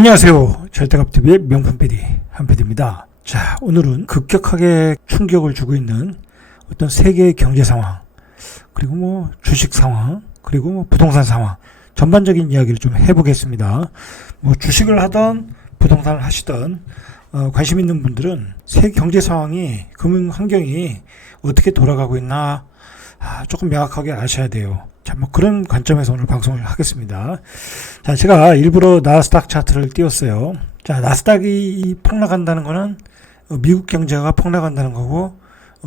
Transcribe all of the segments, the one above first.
안녕하세요. 절대값TV의 명품 PD 한PD입니다. 자, 오늘은 급격하게 충격을 주고 있는 어떤 세계의 경제 상황, 그리고 주식 상황, 그리고 부동산 상황, 전반적인 이야기를 좀 해보겠습니다. 주식을 하던 부동산을 하시던 관심 있는 분들은 세계 경제 상황이, 금융 환경이 어떻게 돌아가고 있나 조금 명확하게 아셔야 돼요. 자, 그런 관점에서 오늘 방송을 하겠습니다. 자, 제가 일부러 나스닥 차트를 띄웠어요. 자, 나스닥이 폭락한다는 거는 미국 경제가 폭락한다는 거고,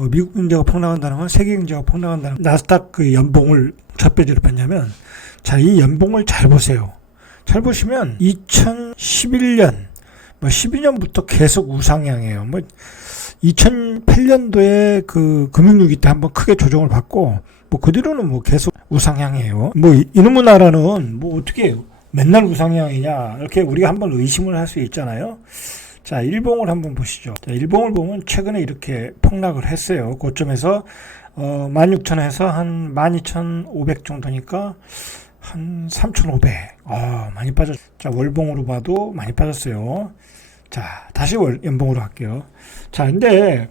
미국 경제가 폭락한다는 건 세계 경제가 폭락한다는 거. 나스닥 그 연봉을 첫 페이지로 봤냐면, 자, 이 연봉을 잘 보세요. 잘 보시면 2011년, 12년부터 계속 우상향이에요. 2008년도에 그 금융위기 때 한번 크게 조정을 받고, 그 뒤로는 계속 우상향이에요. 이놈의 나라는 어떻게 맨날 우상향이냐, 이렇게 우리가 한번 의심을 할 수 있잖아요. 자, 일봉을 한번 보시죠. 자, 일봉을 보면 최근에 이렇게 폭락을 했어요. 고점에서 16,000에서 한 12,500 정도니까 한 3,500. 많이 빠졌죠. 자, 월봉으로 봐도 많이 빠졌어요. 자, 다시 연봉으로 할게요. 자, 근데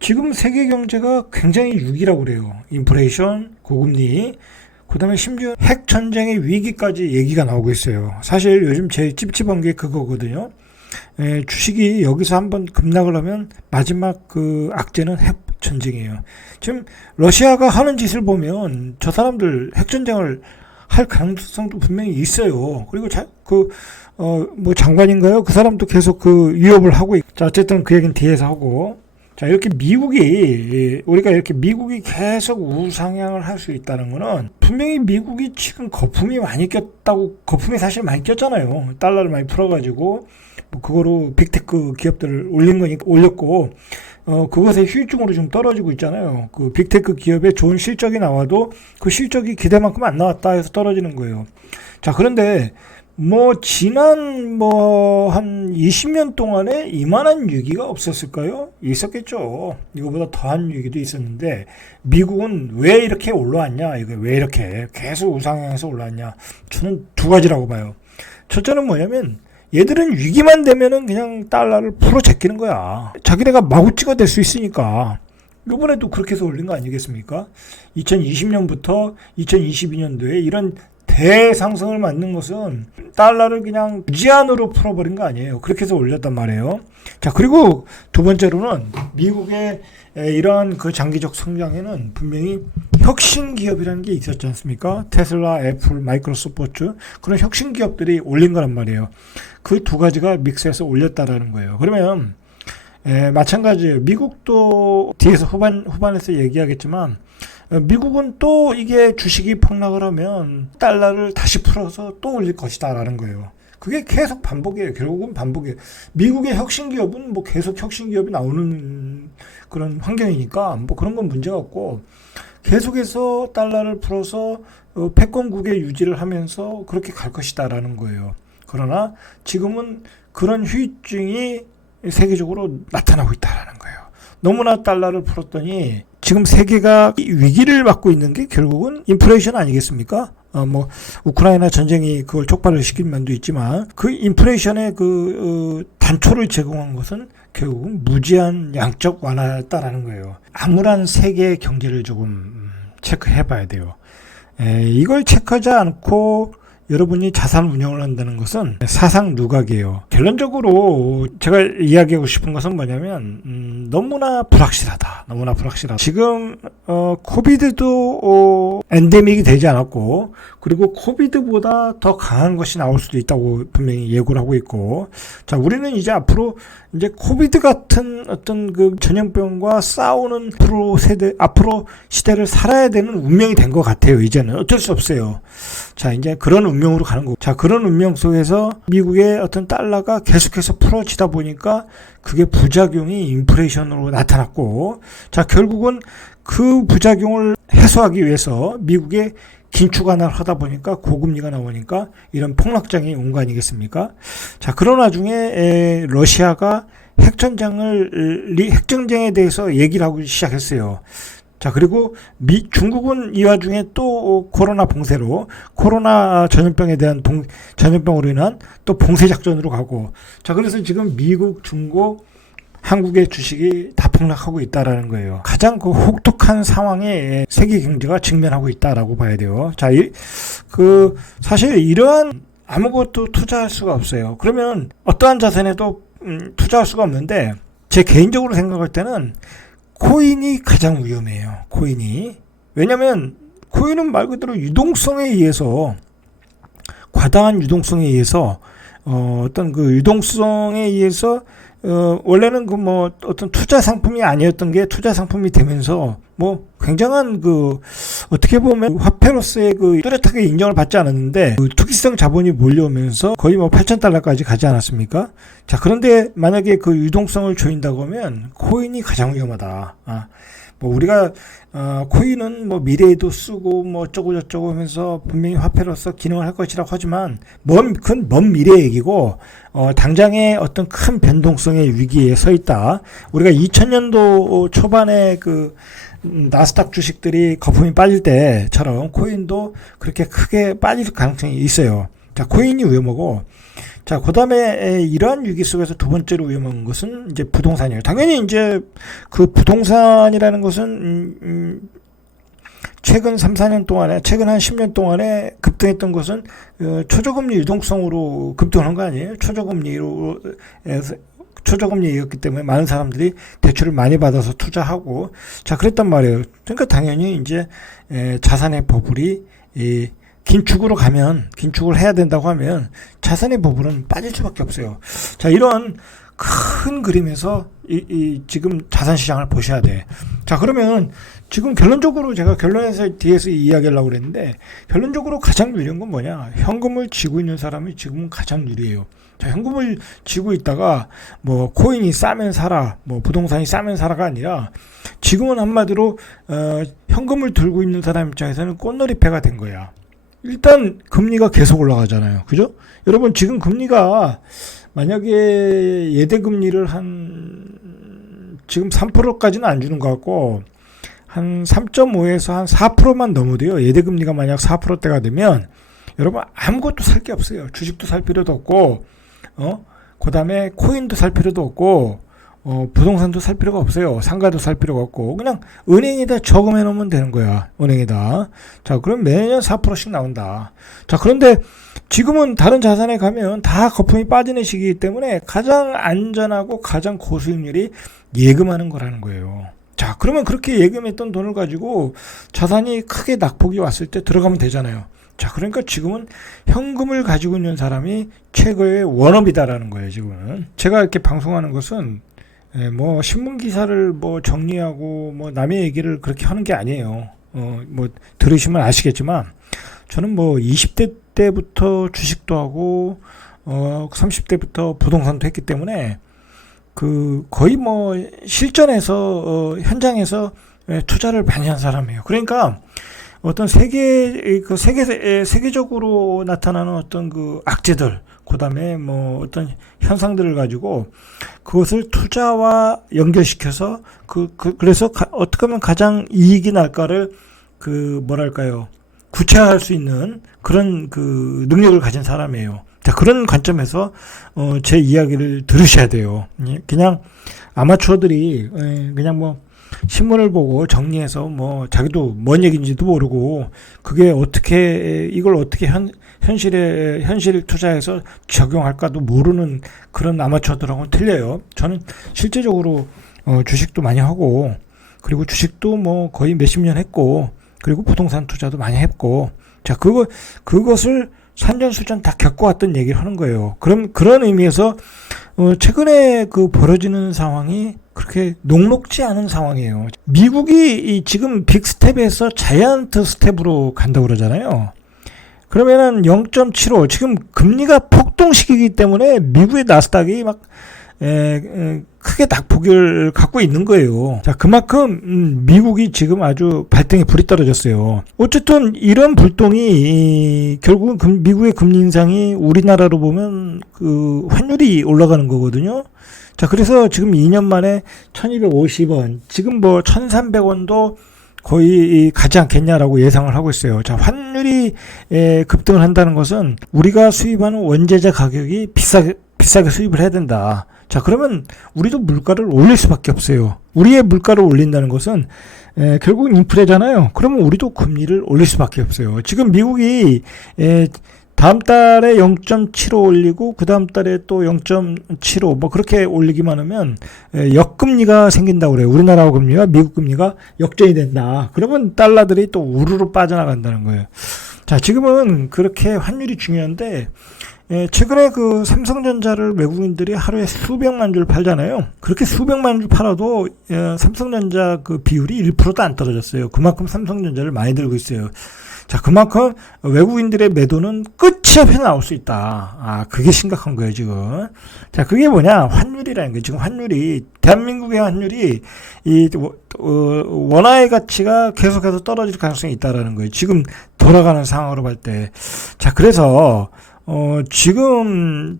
지금 세계 경제가 굉장히 위기라고 그래요. 인플레이션, 고금리, 그 다음에 심지어 핵 전쟁의 위기까지 얘기가 나오고 있어요. 사실 요즘 제일 찝찝한 게 그거거든요. 주식이 여기서 한번 급락을 하면 마지막 그 악재는 핵 전쟁이에요. 지금 러시아가 하는 짓을 보면 저 사람들 핵 전쟁을 할 가능성도 분명히 있어요. 그리고 장관인가요? 그 사람도 계속 그 위협을 하고 자, 어쨌든 그 얘기는 뒤에서 하고. 자, 이렇게 우리가 이렇게 미국이 계속 우상향을 할 수 있다는 거는 분명히 미국이 지금 거품이 사실 많이 꼈잖아요. 달러를 많이 풀어가지고, 그거로 빅테크 기업들을 올렸고, 그것의 휴유증으로 좀 떨어지고 있잖아요. 그 빅테크 기업에 좋은 실적이 나와도 그 실적이 기대만큼 안 나왔다 해서 떨어지는 거예요. 자, 그런데 지난 한 20년 동안에 이만한 위기가 없었을까요? 있었겠죠. 이거보다 더한 위기도 있었는데, 미국은 왜 이렇게 올라왔냐? 이거 왜 이렇게 계속 우상향해서 올라왔냐? 저는 두 가지라고 봐요. 첫째는 뭐냐면, 얘들은 위기만 되면은 그냥 달러를 풀어 제끼는 거야. 자기네가 마구 찍어댈 수 있으니까. 이번에도 그렇게 해서 올린 거 아니겠습니까? 2020년부터 2022년도에 이런 대상승을 맞는 것은 달러를 그냥 무제한으로 풀어버린 거 아니에요. 그렇게 해서 올렸단 말이에요. 자, 그리고 두 번째로는 미국의 이러한 그 장기적 성장에는 분명히 혁신 기업이라는 게 있었지 않습니까? 테슬라, 애플, 마이크로소프트, 그런 혁신 기업들이 올린 거란 말이에요. 그 두 가지가 믹스해서 올렸다라는 거예요. 그러면 마찬가지예요. 미국도 뒤에서 후반에서 얘기하겠지만, 미국은 또 이게 주식이 폭락을 하면 달러를 다시 풀어서 또 올릴 것이다 라는 거예요. 그게 계속 반복이에요. 결국은 반복이에요. 미국의 혁신기업은 계속 혁신기업이 나오는 그런 환경이니까 그런 건 문제가 없고, 계속해서 달러를 풀어서 패권국의 유지를 하면서 그렇게 갈 것이다 라는 거예요. 그러나 지금은 그런 후유증이 세계적으로 나타나고 있다라는 거예요. 너무나 달러를 풀었더니 지금 세계가 위기를 맞고 있는 게 결국은 인플레이션 아니겠습니까? 우크라이나 전쟁이 그걸 촉발을 시킨 면도 있지만, 그 인플레이션의 단초를 제공한 것은 결국은 무제한 양적 완화였다라는 거예요. 암울한 세계 경제를 조금 체크해 봐야 돼요. 이걸 체크하지 않고 여러분이 자산 운영을 한다는 것은 사상 누각이에요. 결론적으로 제가 이야기하고 싶은 것은 뭐냐면, 너무나 불확실하다. 지금 코비드도 엔데믹이 되지 않았고, 그리고 코비드보다 더 강한 것이 나올 수도 있다고 분명히 예고를 하고 있고, 자, 우리는 이제 앞으로 코비드 같은 어떤 그 전염병과 싸우는 앞으로 시대를 살아야 되는 운명이 된 것 같아요. 이제는 어쩔 수 없어요. 자, 이제 그런 운명으로 가는 거고. 자, 그런 운명 속에서 미국의 어떤 달러가 계속해서 풀어지다 보니까 그게 부작용이 인플레이션으로 나타났고, 자, 결국은 그 부작용을 해소하기 위해서 미국의 긴축 완화를 하다 보니까 고금리가 나오니까 이런 폭락장이 온 거 아니겠습니까? 자, 그런 와중에 러시아가 핵전쟁에 대해서 얘기를 하고 시작했어요. 자, 그리고 중국은 이 와중에 또 코로나 봉쇄로 코로나 전염병에 대한 전염병으로 인한 또 봉쇄 작전으로 가고, 자, 그래서 지금 미국, 중국, 한국의 주식이 다 폭락하고 있다라는 거예요. 가장 그 혹독한 상황에 세계 경제가 직면하고 있다라고 봐야 돼요. 자, 사실 이러한 아무것도 투자할 수가 없어요. 그러면 어떠한 자산에도 투자할 수가 없는데, 제 개인적으로 생각할 때는 코인이 가장 위험해요. 코인이. 왜냐면 코인은 말 그대로 유동성에 의해서, 과다한 유동성에 의해서 어떤 그 유동성에 의해서 원래는 그 뭐 어떤 투자 상품이 아니었던 게 투자 상품이 되면서 뭐 굉장한 그 어떻게 보면 화폐로서의 그 뚜렷하게 인정을 받지 않았는데, 그 투기성 자본이 몰려오면서 거의 뭐 8,000달러까지 가지 않았습니까? 자, 그런데 만약에 그 유동성을 조인다고 하면 코인이 가장 위험하다. 뭐 우리가 코인은 뭐 미래에도 쓰고 뭐 어쩌고 저쩌고 하면서 분명히 화폐로서 기능을 할 것이라고 하지만 그건 먼 미래 얘기고, 당장의 어떤 큰 변동성의 위기에 서 있다. 우리가 2000년도 초반에 그 나스닥 주식들이 거품이 빠질 때처럼 코인도 그렇게 크게 빠질 가능성이 있어요. 자, 코인이 위험하고, 자, 그 다음에 이러한 위기 속에서 두 번째로 위험한 것은 이제 부동산이에요. 당연히 이제 그 부동산이라는 것은 최근 3, 4년 동안에, 최근 한 10년 동안에 급등했던 것은 초저금리 유동성으로 급등한 거 아니에요? 초저금리였기 때문에 많은 사람들이 대출을 많이 받아서 투자하고, 자, 그랬단 말이에요. 그러니까 당연히 이제 자산의 버블이 긴축을 해야 된다고 하면 자산의 버블은 빠질 수밖에 없어요. 자, 이런 큰 그림에서 지금 자산 시장을 보셔야 돼. 자, 그러면 지금 결론적으로 제가 뒤에서 이야기하려고 그랬는데, 결론적으로 가장 유리한 건 뭐냐? 현금을 쥐고 있는 사람이 지금은 가장 유리해요. 자, 현금을 쥐고 있다가 뭐 코인이 싸면 사라, 뭐 부동산이 싸면 사라가 아니라, 지금은 한마디로 현금을 들고 있는 사람 입장에서는 꽃놀이패가 된 거야. 일단 금리가 계속 올라가잖아요. 그죠? 여러분, 지금 금리가 만약에 예대 금리를 지금 3%까지는 안 주는 것 같고 한 3.5에서 한 4%만 넘어도요. 예대 금리가 만약 4%대가 되면 여러분 아무것도 살 게 없어요. 주식도 살 필요도 없고, 그다음에 코인도 살 필요도 없고, 부동산도 살 필요가 없어요. 상가도 살 필요가 없고, 그냥 은행에다 저금해 놓으면 되는 거야. 은행에다. 자, 그럼 매년 4%씩 나온다. 자, 그런데 지금은 다른 자산에 가면 다 거품이 빠지는 시기이기 때문에 가장 안전하고 가장 고수익률이 예금하는 거라는 거예요. 자, 그러면 그렇게 예금했던 돈을 가지고 자산이 크게 낙폭이 왔을 때 들어가면 되잖아요. 자, 그러니까 지금은 현금을 가지고 있는 사람이 최고의 원업이다라는 거예요, 지금은. 제가 이렇게 방송하는 것은 뭐 신문 기사를 뭐 정리하고 뭐 남의 얘기를 그렇게 하는 게 아니에요. 뭐 들으시면 아시겠지만 저는 뭐 20대 때부터 주식도 하고 30대부터 부동산도 했기 때문에 그 거의 뭐 실전에서 현장에서 투자를 많이 한 사람이에요. 그러니까 어떤 세계적으로 나타나는 어떤 그 악재들, 그다음에 뭐 어떤 현상들을 가지고 그것을 투자와 연결시켜서 그래서 어떻게 하면 가장 이익이 날까를 구체화할 수 있는 그런 그 능력을 가진 사람이에요. 자, 그런 관점에서 제 이야기를 들으셔야 돼요. 그냥 아마추어들이 그냥 뭐 신문을 보고 정리해서 뭐 자기도 뭔 얘기인지도 모르고 이걸 어떻게 현실 투자에서 적용할까도 모르는 그런 아마추어들하고는 틀려요. 저는 실제적으로 주식도 많이 하고, 그리고 주식도 뭐 거의 몇십 년 했고, 그리고 부동산 투자도 많이 했고, 자, 그것을 산전수전 다 겪어왔던 얘기를 하는 거예요. 그런 의미에서 최근에 그 벌어지는 상황이 그렇게 녹록지 않은 상황이에요. 미국이 지금 빅스텝에서 자이언트 스텝으로 간다고 그러잖아요. 그러면은 0.75, 지금 금리가 폭등시키기 때문에 미국의 나스닥이 막 크게 낙폭을 갖고 있는 거예요. 자, 그만큼 미국이 지금 아주 발등에 불이 떨어졌어요. 어쨌든 이런 불똥이 결국은 미국의 금리 인상이 우리나라로 보면 그 환율이 올라가는 거거든요. 자, 그래서 지금 2년 만에 1250원, 지금 뭐 1300원도 거의 가지 않겠냐라고 예상을 하고 있어요. 자, 환율이 급등을 한다는 것은 우리가 수입하는 원재재 가격이 비싸게 수입을 해야 된다. 자, 그러면 우리도 물가를 올릴 수밖에 없어요. 우리의 물가를 올린다는 것은 결국 인플레잖아요. 그러면 우리도 금리를 올릴 수밖에 없어요. 지금 미국이 다음 달에 0.75 올리고 그 다음 달에 또 0.75 뭐 그렇게 올리기만 하면 역금리가 생긴다고 그래요. 우리나라 금리와 미국 금리가 역전이 된다. 그러면 달러들이 또 우르르 빠져나간다는 거예요. 자, 지금은 그렇게 환율이 중요한데 최근에 그 삼성전자를 외국인들이 하루에 수백만 줄 팔잖아요. 그렇게 수백만 줄 팔아도 삼성전자 그 비율이 1%도 안 떨어졌어요. 그만큼 삼성전자를 많이 들고 있어요. 자, 그만큼 외국인들의 매도는 끝이 없이 나올 수 있다. 아, 그게 심각한 거예요, 지금. 자, 그게 뭐냐? 환율이라는 거예요. 지금 환율이, 대한민국의 환율이, 원화의 가치가 계속해서 떨어질 가능성이 있다라는 거예요. 지금 돌아가는 상황으로 볼 때. 자, 그래서, 지금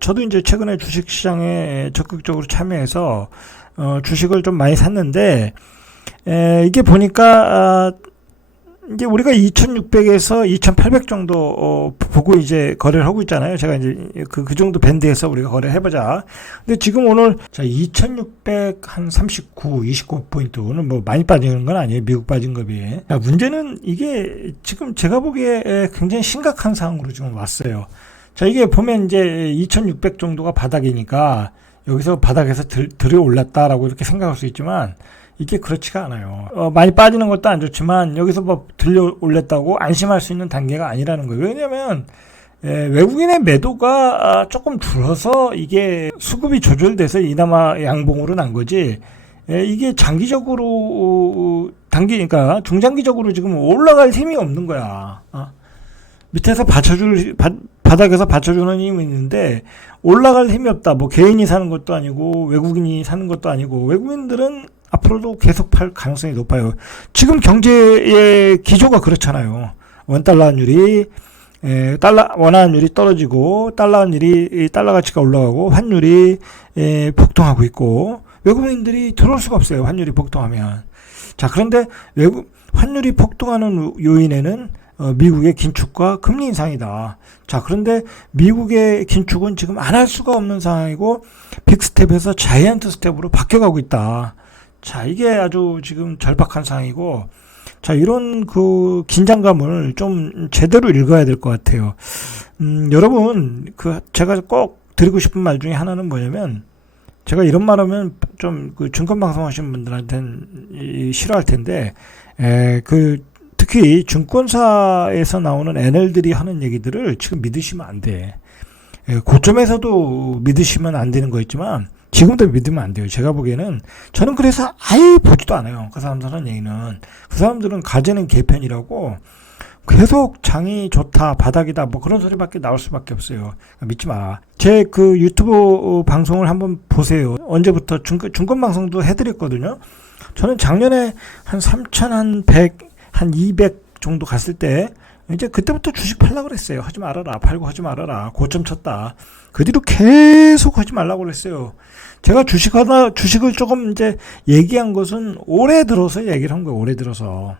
저도 이제 최근에 주식시장에 적극적으로 참여해서, 주식을 좀 많이 샀는데, 이게 보니까, 이제 우리가 2600에서 2800 정도 보고 이제 거래를 하고 있잖아요. 제가 이제 그 정도 밴드에서 우리가 거래를 해보자. 근데 지금 오늘 자 2600 한 39, 29포인트는 뭐 많이 빠지는 건 아니에요. 미국 빠진 거 비해. 자, 문제는 이게 지금 제가 보기에 굉장히 심각한 상황으로 지금 왔어요. 자, 이게 보면 이제 2600 정도가 바닥이니까 여기서 바닥에서 들어 올랐다라고 이렇게 생각할 수 있지만 이게 그렇지가 않아요. 많이 빠지는 것도 안 좋지만 여기서 뭐 들려 올렸다고 안심할 수 있는 단계가 아니라는 거예요. 왜냐하면 외국인의 매도가 조금 줄어서 이게 수급이 조절돼서 이나마 양봉으로 난 거지. 이게 장기적으로 그러니까 중장기적으로 지금 올라갈 힘이 없는 거야. 밑에서 바닥에서 받쳐주는 힘이 있는데 올라갈 힘이 없다. 뭐 개인이 사는 것도 아니고 외국인이 사는 것도 아니고 외국인들은 앞으로도 계속 팔 가능성이 높아요. 지금 경제의 기조가 그렇잖아요. 원달러 환율이 원화 환율이 떨어지고 달러 가치가 올라가고 환율이 폭등하고 있고 외국인들이 들어올 수가 없어요. 환율이 폭등하면. 자, 그런데 환율이 폭등하는 요인에는 미국의 긴축과 금리 인상이다. 자, 그런데 미국의 긴축은 지금 안 할 수가 없는 상황이고 빅스텝에서 자이언트 스텝으로 바뀌어가고 있다. 자, 이게 아주 지금 절박한 상황이고, 자, 이런 그 긴장감을 좀 제대로 읽어야 될 것 같아요. 여러분, 제가 꼭 드리고 싶은 말 중에 하나는 뭐냐면, 제가 이런 말 하면 좀 그 증권방송 하시는 분들한테는 싫어할 텐데, 특히 증권사에서 나오는 애널들이 하는 얘기들을 지금 믿으시면 안 돼. 고점에서도 믿으시면 안 되는 거 있지만, 지금도 믿으면 안 돼요. 제가 보기에는 저는 그래서 아예 보지도 않아요. 그 사람들 하는 얘기는. 그 사람들은 가재는 개편이라고 계속 장이 좋다, 바닥이다, 뭐 그런 소리밖에 나올 수밖에 없어요. 믿지 마. 제 그 유튜브 방송을 한번 보세요. 언제부터 중권 방송도 해드렸거든요. 저는 작년에 한 3,100, 한 200 정도 갔을 때 이제 그때부터 주식 팔라고 그랬어요. 하지 말아라. 팔고 하지 말아라. 고점 쳤다. 그 뒤로 계속 하지 말라고 그랬어요. 제가 주식을 조금 이제 얘기한 것은 올해 들어서 얘기를 한 거예요. 올해 들어서.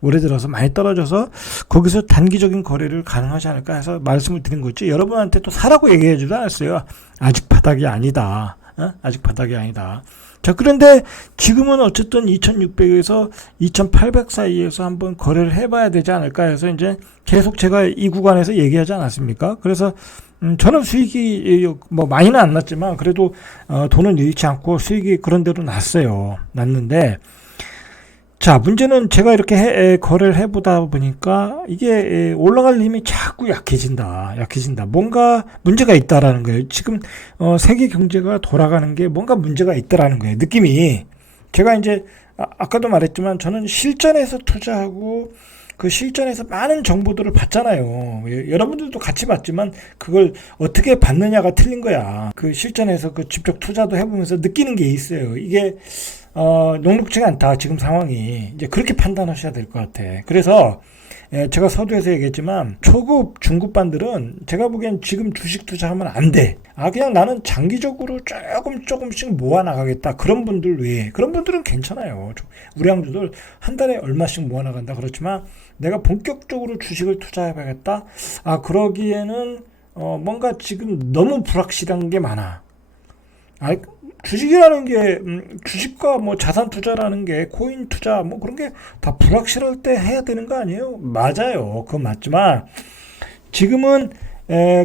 올해 들어서 많이 떨어져서 거기서 단기적인 거래를 가능하지 않을까 해서 말씀을 드린 거지. 여러분한테 또 사라고 얘기해주지도 않았어요. 아직 바닥이 아니다. 아직 바닥이 아니다. 자, 그런데 지금은 어쨌든 2600에서 2800 사이에서 한번 거래를 해봐야 되지 않을까 해서 이제 계속 제가 이 구간에서 얘기하지 않았습니까? 그래서 저는 수익이 뭐 많이는 안 났지만 그래도 돈은 잃지 않고 수익이 그런 대로 났는데 자, 문제는 제가 이렇게 거래를 해보다 보니까 이게 올라갈 힘이 자꾸 약해진다. 뭔가 문제가 있다라는 거예요. 지금 세계 경제가 돌아가는 게 뭔가 문제가 있다라는 거예요. 느낌이. 제가 이제 아까도 말했지만 저는 실전에서 투자하고 그 실전에서 많은 정보들을 봤잖아요. 여러분들도 같이 봤지만 그걸 어떻게 봤느냐가 틀린 거야. 그 실전에서 그 직접 투자도 해보면서 느끼는 게 있어요. 이게 녹록지가 않다. 지금 상황이. 이제 그렇게 판단하셔야 될 것 같아. 그래서 제가 서두에서 얘기했지만 초급 중급반들은 제가 보기엔 지금 주식 투자하면 안 돼. 그냥 나는 장기적으로 조금씩 모아 나가겠다. 그런 분들 외에 그런 분들은 괜찮아요. 우량주들 한 달에 얼마씩 모아 나간다. 그렇지만 내가 본격적으로 주식을 투자해봐야겠다. 그러기에는 뭔가 지금 너무 불확실한 게 많아. 주식이라는 게 주식과 뭐 자산 투자라는 게 코인 투자 뭐 그런 게 다 불확실할 때 해야 되는 거 아니에요? 맞아요. 그건 맞지만 지금은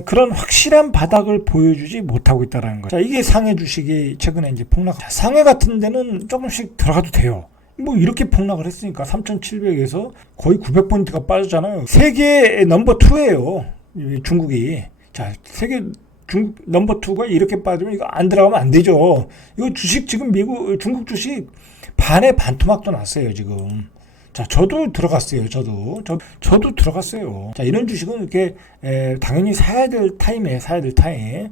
그런 확실한 바닥을 보여주지 못하고 있다는 거예요. 자, 이게 상해 주식이 최근에 이제 폭락. 상해 같은 데는 조금씩 들어가도 돼요. 뭐 이렇게 폭락을 했으니까 3,700에서 거의 900포인트가 빠졌잖아요. 세계 넘버 2예요. 중국이. 자, 세계 중국 넘버 2가 이렇게 빠지면 이거 안 들어가면 안 되죠. 이거 주식 지금 중국 주식 반에 반토막도 났어요, 지금. 자, 저도 들어갔어요. 저도 들어갔어요. 자, 이런 주식은 이렇게 당연히 사야 될 타임에 사야 될 타임.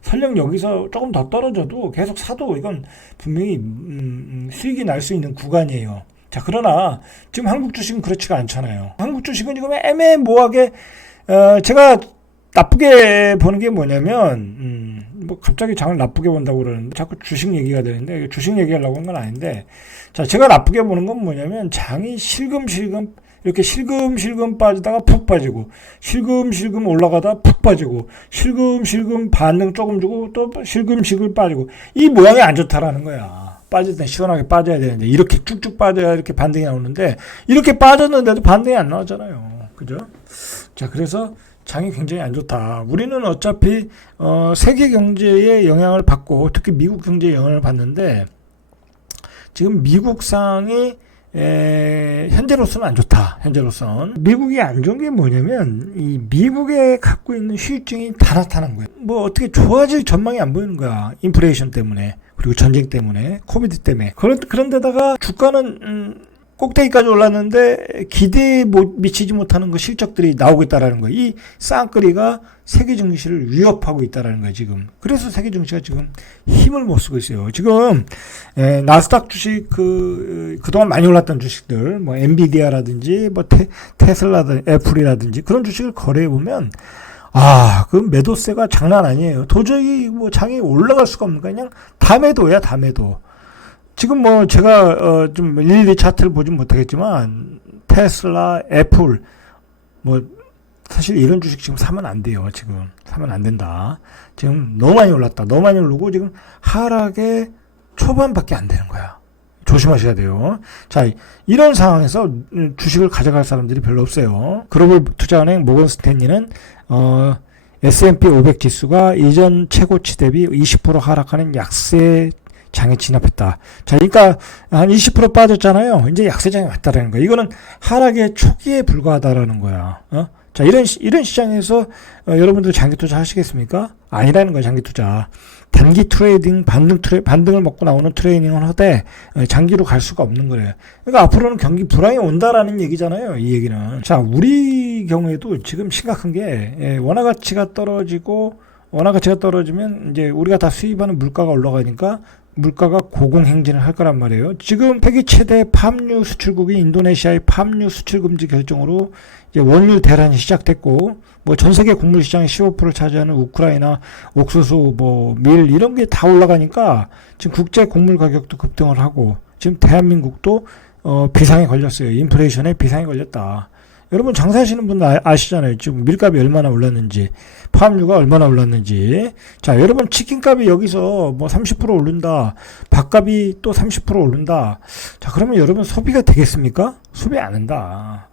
설령 여기서 조금 더 떨어져도 계속 사도 이건 분명히 수익이 날 수 있는 구간이에요. 자, 그러나 지금 한국 주식은 그렇지가 않잖아요. 한국 주식은 지금 애매모호하게 제가 나쁘게 보는 게 뭐냐면 뭐 갑자기 장을 나쁘게 본다고 그러는데 자꾸 주식 얘기가 되는데 주식 얘기하려고 한 건 아닌데, 자, 제가 나쁘게 보는 건 뭐냐면 장이 실금실금 이렇게 실금실금 빠지다가 푹 빠지고 실금실금 올라가다 푹 빠지고 실금실금 반등 조금 주고 또 실금실금 빠지고 이 모양이 안 좋다라는 거야. 빠질 때 시원하게 빠져야 되는데 이렇게 쭉쭉 빠져야 이렇게 반등이 나오는데 이렇게 빠졌는데도 반등이 안 나오잖아요. 그죠? 자, 그래서 장이 굉장히 안 좋다. 우리는 어차피 세계 경제의 영향을 받고 특히 미국 경제의 영향을 받는데 지금 미국 상이 현재로서는 안 좋다. 현재로서는 미국이 안 좋은 게 뭐냐면 이 미국에 갖고 있는 휴유증이 다 나타난 거예요. 뭐 어떻게 좋아질 전망이 안 보이는 거야. 인플레이션 때문에 그리고 전쟁 때문에 코비드 때문에 그런데다가 주가는 꼭대기까지 올랐는데 기대에 미치지 못하는 그 실적들이 나오고 있다라는 거예요. 이 쌍끌이가 세계 증시를 위협하고 있다라는 거예요, 지금. 그래서 세계 증시가 지금 힘을 못 쓰고 있어요. 지금 나스닥 주식 그동안 많이 올랐던 주식들, 뭐 엔비디아라든지 뭐 테슬라든 애플이라든지 그런 주식을 거래해 보면 그 매도세가 장난 아니에요. 도저히 뭐 장이 올라갈 수가 없는 거야. 그냥 다 매도야, 다 매도. 지금 뭐 제가 좀 일일이 차트를 보진 못하겠지만 테슬라, 애플 뭐 사실 이런 주식 지금 사면 안 돼요. 지금 사면 안 된다. 지금 너무 많이 올랐다. 너무 많이 오르고 지금 하락의 초반밖에 안 되는 거야. 조심하셔야 돼요. 자, 이런 상황에서 주식을 가져갈 사람들이 별로 없어요. 글로벌 투자은행 모건 스탠리는 S&P 500 지수가 이전 최고치 대비 20% 하락하는 약세 장에 진압했다. 자, 그러니까 한 20% 빠졌잖아요. 이제 약세장에 왔다라는 거야. 이거는 하락의 초기에 불과하다라는 거야. 자, 이런 시장에서 여러분들 장기 투자 하시겠습니까? 아니라는 거야, 장기 투자. 단기 트레이딩, 반등을 먹고 나오는 트레이딩을 하되 장기로 갈 수가 없는 거래요. 그러니까 앞으로는 경기 불황이 온다라는 얘기잖아요, 이 얘기는. 자, 우리 경우에도 지금 심각한 게 원화 가치가 떨어지면 이제 우리가 다 수입하는 물가가 올라가니까 물가가 고공행진을 할 거란 말이에요. 지금 세계 최대 팜유 수출국인 인도네시아의 팜유 수출 금지 결정으로 이제 원유 대란이 시작됐고, 뭐 전 세계 곡물 시장의 15%를 차지하는 우크라이나, 옥수수, 뭐 밀 이런 게 다 올라가니까 지금 국제 곡물 가격도 급등을 하고 지금 대한민국도 비상에 걸렸어요. 인플레이션에 비상에 걸렸다. 여러분 장사하시는 분들 아시잖아요. 지금 밀값이 얼마나 올랐는지, 팜유가 얼마나 올랐는지. 자, 여러분 치킨값이 여기서 뭐 30% 오른다, 밥값이 또 30% 오른다. 자, 그러면 여러분 소비가 되겠습니까? 소비 안 한다.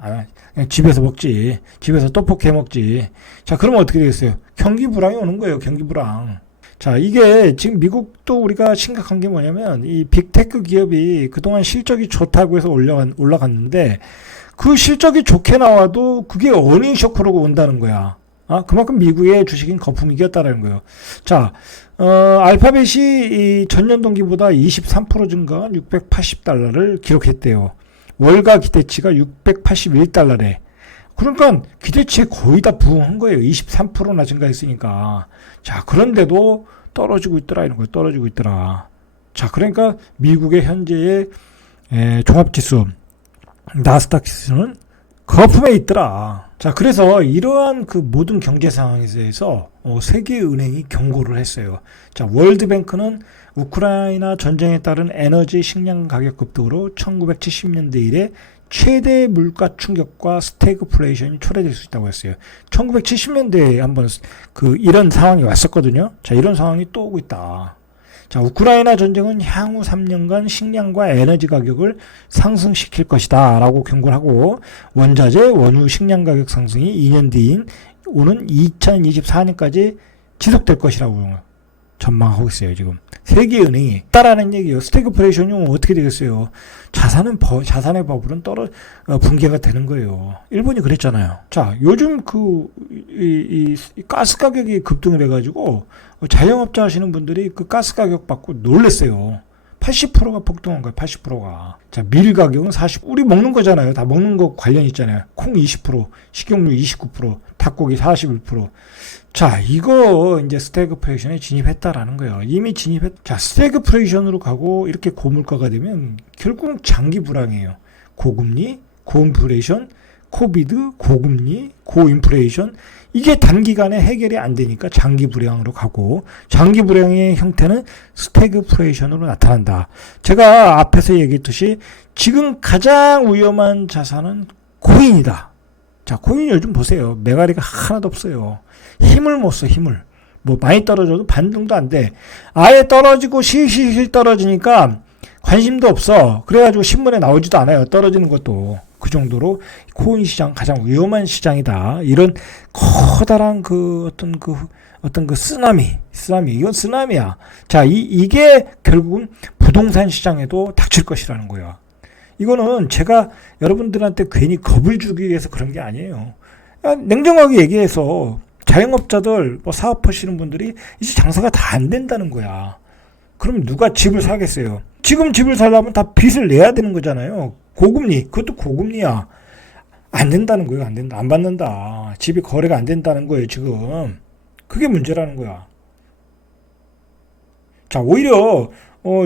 그냥 집에서 먹지. 집에서 떡볶이 해 먹지. 자, 그러면 어떻게 되겠어요? 경기 불황이 오는 거예요. 경기 불황. 자, 이게 지금 미국도 우리가 심각한 게 뭐냐면 이 빅테크 기업이 그동안 실적이 좋다고 해서 올라갔는데 그 실적이 좋게 나와도 그게 어닝 쇼크로 온다는 거야. 그만큼 미국의 주식인 거품이 이겼다라는 거예요. 자, 알파벳이 이 전년 동기보다 23% 증가한 $680를 기록했대요. 월가 기대치가 $681래. 그러니까 기대치에 거의 다 부응한 거예요. 23%나 증가했으니까. 자, 그런데도 떨어지고 있더라, 이런 거예요. 떨어지고 있더라. 자, 그러니까 미국의 현재의 종합지수 나스닥 지수는 거품에 있더라. 자, 그래서 이러한 그 모든 경제 상황에 대해서 세계은행이 경고를 했어요. 자, 월드뱅크는 우크라이나 전쟁에 따른 에너지 식량 가격 급등으로 1970년대 이래 최대 물가 충격과 스태그플레이션이 초래될 수 있다고 했어요. 1970년대에 한번 이런 상황이 왔었거든요. 자, 이런 상황이 또 오고 있다. 자, 우크라이나 전쟁은 향후 3년간 식량과 에너지 가격을 상승시킬 것이다 라고 경고를 하고, 원자재, 원유, 식량 가격 상승이 2년 뒤인 오는 2024년까지 지속될 것이라고 전망하고 있어요. 지금 세계은행이 따라하는 얘기예요. 스태그플레이션이 어떻게 되겠어요? 자산의 버블은 붕괴가 되는 거예요. 일본이 그랬잖아요. 자, 요즘 이 가스 가격이 급등을 해가지고 자영업자 하시는 분들이 그 가스 가격 받고 놀랬어요. 80%가 폭등한 거예요. 80%가. 자, 밀 가격은 40%. 우리 먹는 거잖아요. 다 먹는 거 관련 있잖아요. 콩 20%, 식용유 29%, 닭고기 41%. 자, 이거 이제 스태그플레이션에 진입했다라는 거예요. 이미 자, 스태그플레이션으로 가고 이렇게 고물가가 되면 결국은 장기 불황이에요. 고금리, 고인플레이션, 코비드, 고금리, 고인플레이션. 이게 단기간에 해결이 안 되니까 장기 불황으로 가고, 장기 불황의 형태는 스태그플레이션으로 나타난다. 제가 앞에서 얘기했듯이 지금 가장 위험한 자산은 코인이다. 자, 코인 요즘 보세요. 메가리가 하나도 없어요. 힘을 못 써, 힘을. 뭐 많이 떨어져도 반등도 안 돼. 아예 떨어지고 실실실 떨어지니까 관심도 없어. 그래가지고 신문에 나오지도 않아요. 떨어지는 것도. 그 정도로 코인 시장 가장 위험한 시장이다. 이런 커다란 어떤 쓰나미. 이건 쓰나미야. 자, 이게 결국은 부동산 시장에도 닥칠 것이라는 거야. 이거는 제가 여러분들한테 괜히 겁을 주기 위해서 그런 게 아니에요. 냉정하게 얘기해서 자영업자들, 사업하시는 분들이 이제 장사가 다 안 된다는 거야. 그럼 누가 집을 사겠어요? 지금 집을 살려면 다 빚을 내야 되는 거잖아요. 고금리, 그것도 고금리야. 안 된다는 거예요. 안 된다. 안 받는다. 집이 거래가 안 된다는 거예요, 지금. 그게 문제라는 거야. 자, 오히려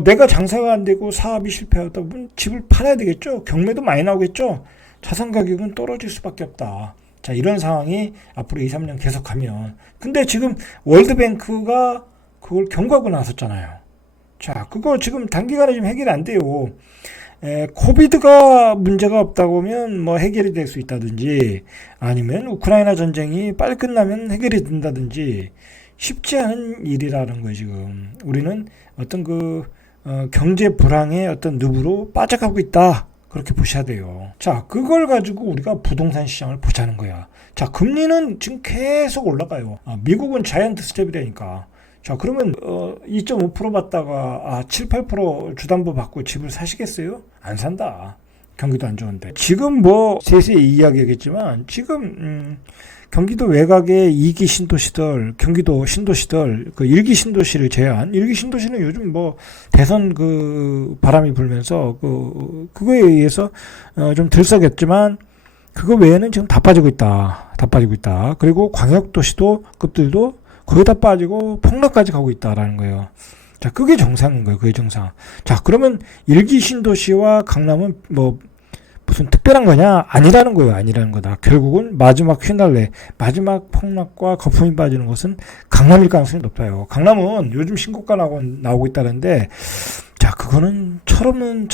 내가 장사가 안 되고 사업이 실패하다 보면 집을 팔아야 되겠죠. 경매도 많이 나오겠죠. 자산 가격은 떨어질 수밖에 없다. 자, 이런 상황이 앞으로 2, 3년 계속하면. 근데 지금 월드뱅크가 그걸 경고하고 나섰잖아요. 자, 그거 지금 단기간에 좀 해결이 안 돼요. 코비드가 문제가 없다고 하면 뭐 해결이 될 수 있다든지, 아니면 우크라이나 전쟁이 빨리 끝나면 해결이 된다든지, 쉽지 않은 일이라는 거예요, 지금. 우리는 어떤 경제 불황의 어떤 늪으로 빠져가고 있다. 그렇게 보셔야 돼요. 자, 그걸 가지고 우리가 부동산 시장을 보자는 거야. 자, 금리는 지금 계속 올라가요. 미국은 자이언트 스텝이라니까. 자, 그러면 2.5% 받다가 7, 8% 주담보 받고 집을 사시겠어요? 안 산다. 경기도 안 좋은데. 지금 세세히 이야기하겠지만 지금 경기도 외곽의 2기 신도시들, 경기도 신도시들, 그 1기 신도시를 제한, 1기 신도시는 요즘 대선 바람이 불면서 그거에 의해서 좀 들썩였지만, 그거 외에는 지금 다 빠지고 있다. 그리고 광역도시도 급들도 거의 다 빠지고 폭락까지 가고 있다라는 거예요. 자, 그게 정상인 거예요. 그게 정상. 자, 그러면 1기 신도시와 강남은 무슨 특별한 거냐? 아니라는 거예요. 아니라는 거다. 결국은 마지막 휘날레, 마지막 폭락과 거품이 빠지는 것은 강남일 가능성이 높아요. 강남은 요즘 신고가 나오고 있다는데, 자, 그거는 철없는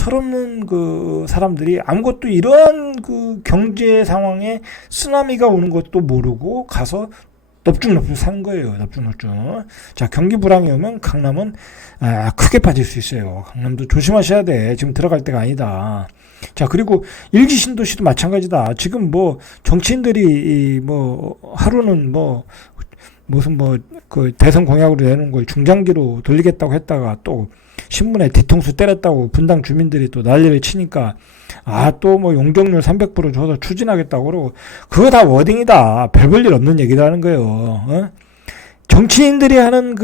사람들이 아무것도 이러한 경제 상황에 쓰나미가 오는 것도 모르고 가서 넙죽넙죽 사는 거예요. 넙죽넙죽. 자, 경기 불황이 오면 강남은 크게 빠질 수 있어요. 강남도 조심하셔야 돼. 지금 들어갈 때가 아니다. 자, 그리고 일기 신도시도 마찬가지다. 지금 정치인들이 하루는 무슨 대선 공약으로 내놓은 걸 중장기로 돌리겠다고 했다가 또 신문에 뒤통수 때렸다고 분당 주민들이 또 난리를 치니까 또 용적률 300% 줘서 추진하겠다고 그러고, 그거 다 워딩이다. 별 볼 일 없는 얘기라는 거예요. 정치인들이 하는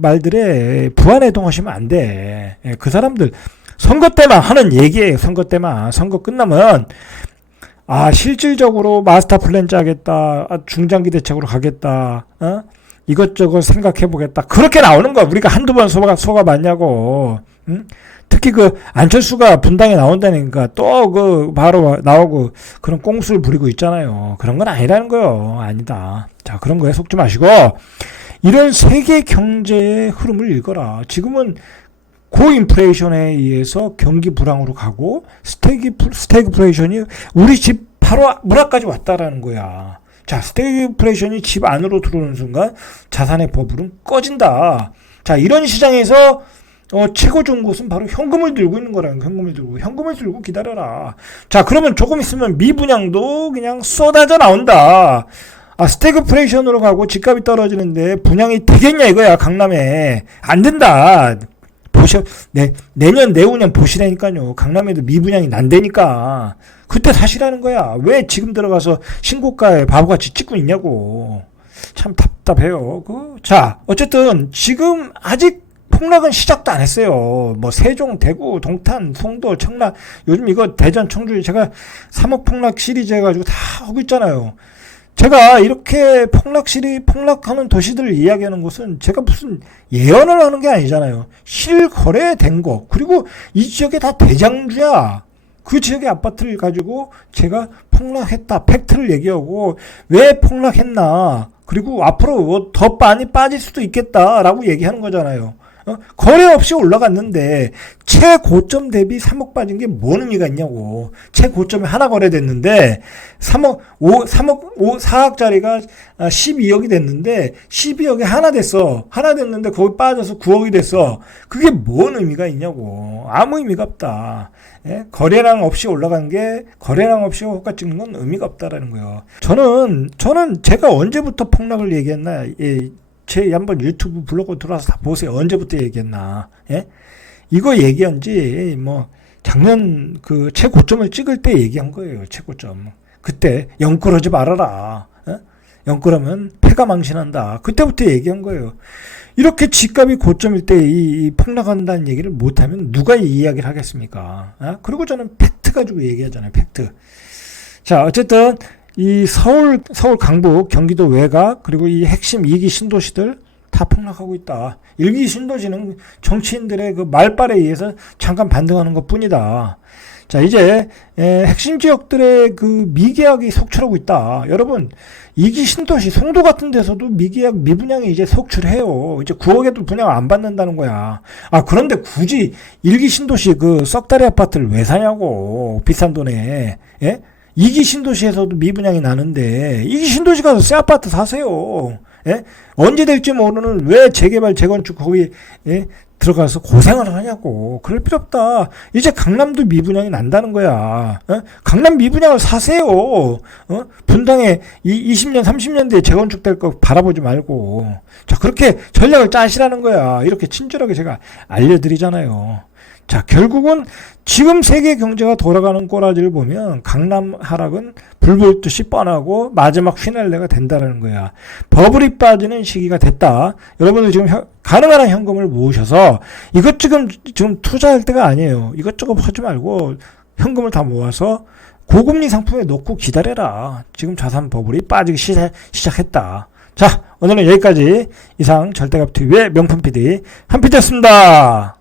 말들에 부안해동하시면 안 돼. 그 사람들 선거 때만 하는 얘기예요. 선거 때만. 선거 끝나면 실질적으로 마스터 플랜 짜겠다. 중장기 대책으로 가겠다. 이것저것 생각해 보겠다. 그렇게 나오는 거야. 우리가 한두 번 속아 봤냐고. 응? 특히 그 안철수가 분당에 나온다니까 또 그 바로 나오고 그런 꽁수를 부리고 있잖아요. 그런 건 아니라는 거요. 아니다. 자, 그런 거에 속지 마시고 이런 세계 경제의 흐름을 읽어라. 지금은 고인플레이션에 의해서 경기 불황으로 가고 스태그플레이션이 우리 집 바로 문 앞까지 왔다라는 거야. 자, 스태그플레이션이 집 안으로 들어오는 순간 자산의 버블은 꺼진다. 자, 이런 시장에서 최고 좋은 곳은 바로 현금을 들고 있는 거라는 거야. 현금을 들고 기다려라. 자, 그러면 조금 있으면 미분양도 그냥 쏟아져 나온다. 아, 스태그플레이션으로 가고 집값이 떨어지는데 분양이 되겠냐 이거야. 강남에 안 된다. 내년 내후년 보시라니까요. 강남에도 미분양이 난다니까. 그때 사시라는 거야. 왜 지금 들어가서 신고가에 바보같이 찍고 있냐고. 참 답답해요. 자, 어쨌든 지금 아직 폭락은 시작도 안 했어요. 뭐 세종, 대구, 동탄, 송도, 청라, 요즘 이거 대전, 청주 제가 3억 폭락 시리즈 해가지고 다 하고 있잖아요. 제가 이렇게 폭락하는 도시들을 이야기하는 것은 제가 무슨 예언을 하는 게 아니잖아요. 실거래된 거. 그리고 이 지역에 다 대장주야. 그 지역의 아파트를 가지고 제가 폭락했다. 팩트를 얘기하고 왜 폭락했나. 그리고 앞으로 더 많이 빠질 수도 있겠다라고 얘기하는 거잖아요. 거래 없이 올라갔는데 최고점 대비 3억 빠진 게 뭔 의미가 있냐고. 최고점이 하나 거래됐는데 4억짜리가 12억이 됐는데 12억이 하나 됐는데 거기 빠져서 9억이 됐어. 그게 뭔 의미가 있냐고. 아무 의미가 없다. 예? 거래량 없이 올라간 게 거래량 없이 호가 찍는 건 의미가 없다라는 거예요. 저는 제가 언제부터 폭락을 얘기했나. 제 한번 유튜브 블로그 들어와서 다 보세요. 언제부터 얘기했나. 예? 이거 얘기한 지 뭐 작년 그 최고점을 찍을 때 얘기한 거예요. 최고점. 그때 영끌하지 말아라. 예? 영끌하면 패가 망신한다. 그때부터 얘기한 거예요. 이렇게 집값이 고점일 때 이 폭락한다는 얘기를 못하면 누가 이 이야기를 하겠습니까? 예? 그리고 저는 팩트 가지고 얘기하잖아요. 팩트. 자, 어쨌든 이 서울 강북, 경기도 외곽, 그리고 이 핵심 2기 신도시들 다 폭락하고 있다. 1기 신도시는 정치인들의 그 말발에 의해서 잠깐 반등하는 것 뿐이다. 자, 이제 핵심 지역들의 그 미계약이 속출하고 있다. 여러분, 2기 신도시 송도 같은 데서도 미분양이 이제 속출해요. 이제 9억에도 분양 안 받는다는 거야. 아, 그런데 굳이 1기 신도시 그 썩다리 아파트를 왜 사냐고. 비싼 돈에. 예? 2기 신도시에서도 미분양이 나는데 2기 신도시 가서 새 아파트 사세요. 예? 언제 될지 모르는 왜 재개발 재건축 거기 들어가서 고생을 하냐고. 그럴 필요 없다. 이제 강남도 미분양이 난다는 거야. 강남 미분양을 사세요. 분당에 20년 30년 뒤에 재건축될 거 바라보지 말고. 자, 그렇게 전략을 짜시라는 거야. 이렇게 친절하게 제가 알려드리잖아요. 자, 결국은 지금 세계 경제가 돌아가는 꼬라지를 보면 강남 하락은 불볼 듯이 뻔하고 마지막 휘날레가 된다는 거야. 버블이 빠지는 시기가 됐다. 여러분들 지금 가능한 현금을 모으셔서 이것 지금 투자할 때가 아니에요. 이것저것 하지 말고 현금을 다 모아서 고금리 상품에 놓고 기다려라. 지금 자산 버블이 빠지기 시작했다. 자, 오늘은 여기까지. 이상 절대값TV의 명품 PD 한PD였습니다.